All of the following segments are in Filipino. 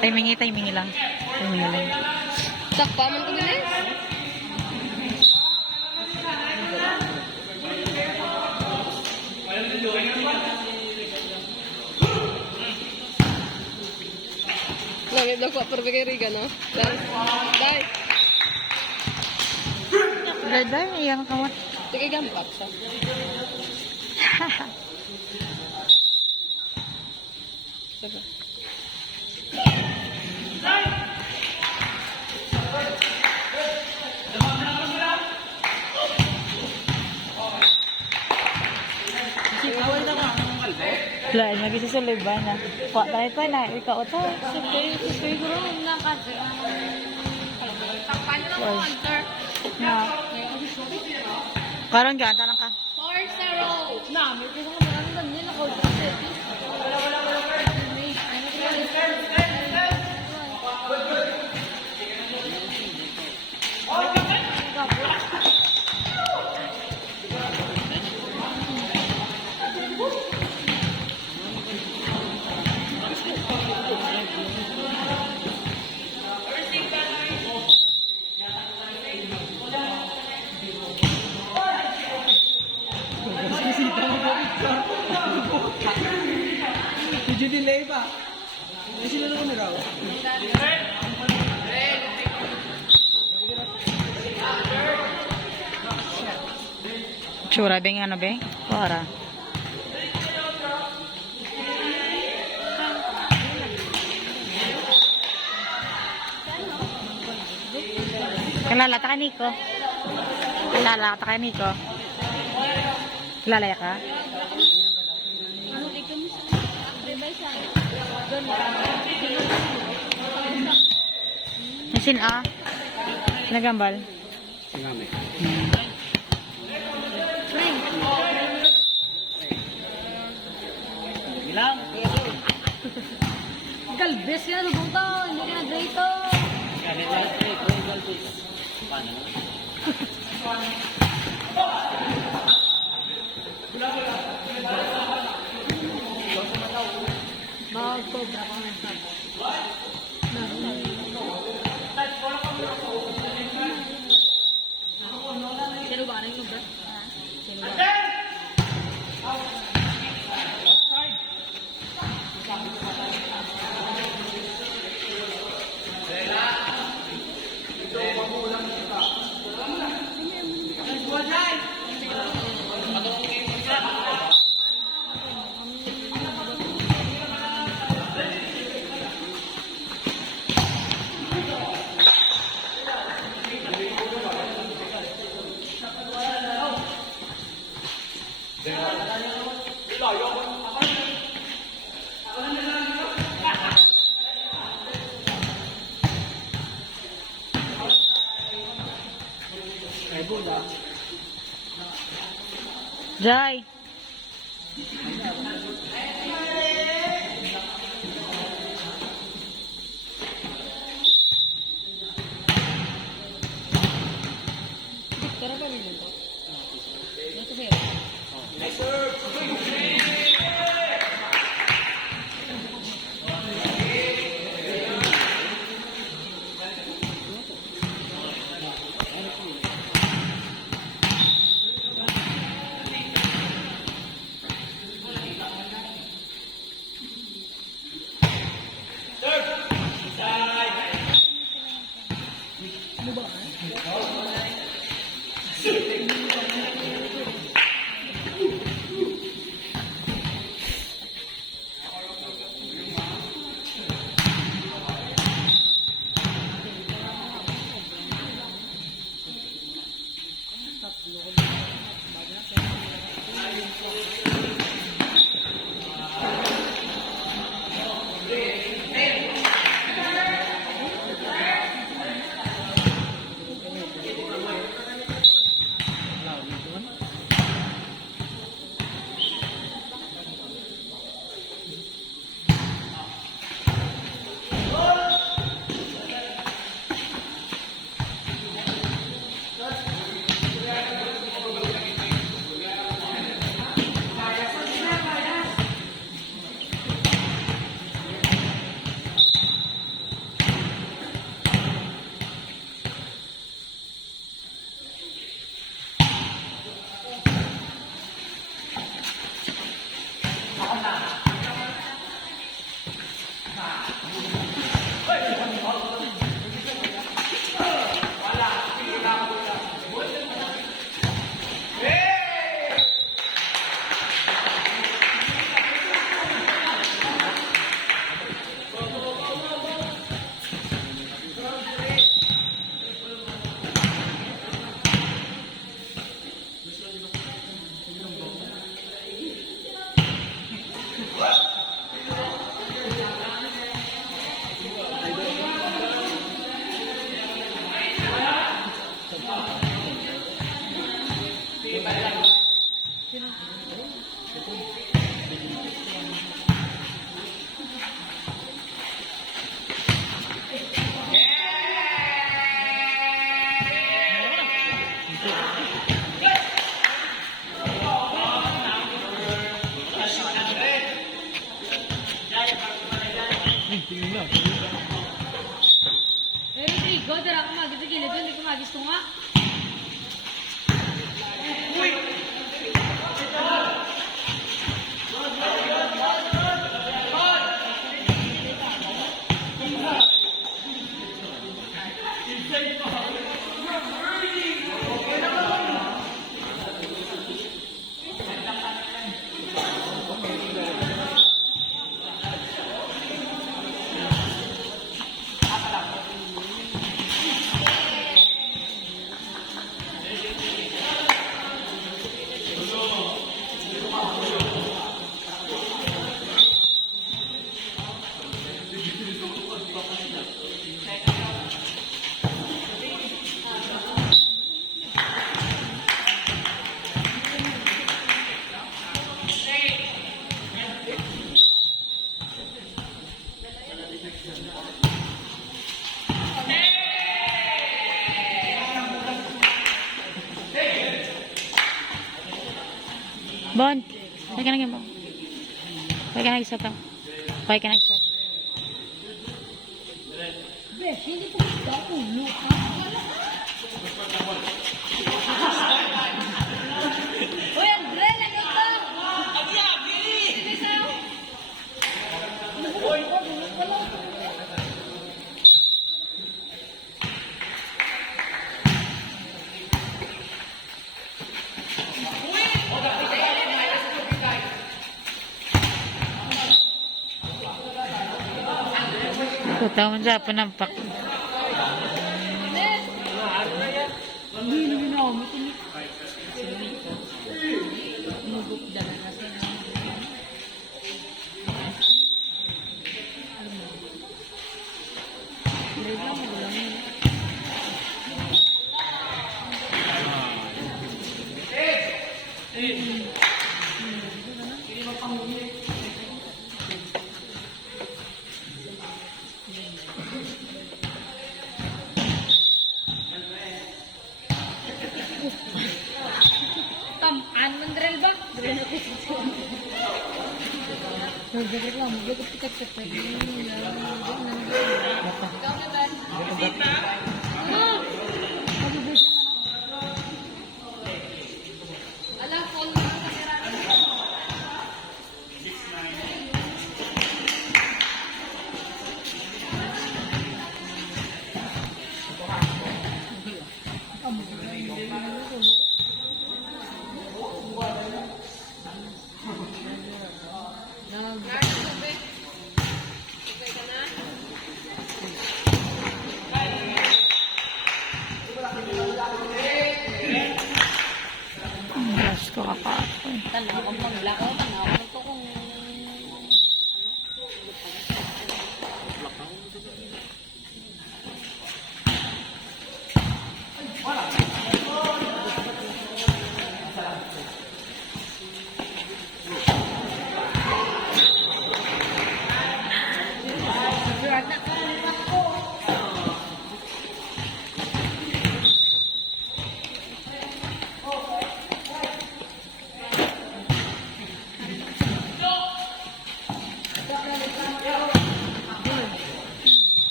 Timingi lang. Timingi lang. Sakpa man ko nila. Lagi vlog pa per kay Riga no. Dai. Dai, iyang kamot. Sige gampak sa. Sige. Lain lagi sa suliban na. Pak tayo na ikaw to. Siguro na kasi takpan na ng hunter. Na. Karon gata lang ka. 4-0. Na, may kasi ko naman din ako. Medyo delay pa. May sinunod ko na raw. Tsura beng ano beng? Para. Kilala ta ka Nico. Kilala ta ka Nico. Kilala ka? Nasin ah. Nagambal. Singame. Ilang? Galbes yan, lubong to. Hindi ka na-dito. Mag-cobra pa nga sa. Sino ba rin yung ba? Sino ba? Jai. Tara pa rin dito. Dito sir. Pero Rodrigo, dara ako magis sa gilid doon, hindi ko magis to nga. Bon, balik ka na ganyan, Bon. Balik ka na isa to. Balik ka na isa. Hindi ko gusto ako. Uy, Andre, lagay ka! Sige sa'yo. Taon sa panampak. Tamaan man drill ba? Drill ako sa Magdagdag lang, magdagdag pikat-pikat. Ikaw na ba? Sita? Alam, call mo sa kamera. Mas ko kapapon. Tanaw ko maglakaw, tanaw ko ito kung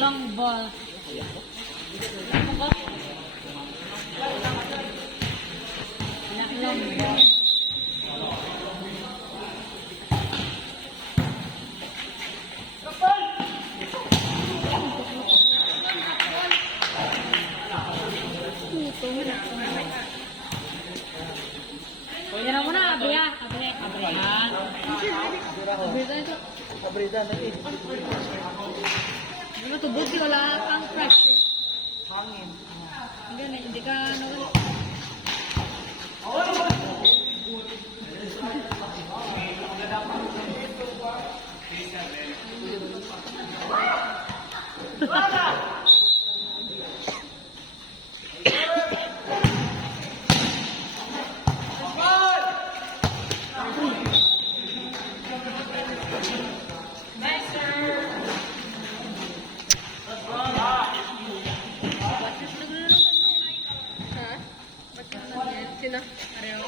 long ball. Ano ba? Long ball. Yan mo na, abriya. Abriya. Kabrida na eh. Ano to, buti wala kang pressure. Hangin. Hindi ka nawala. Sino? Areo.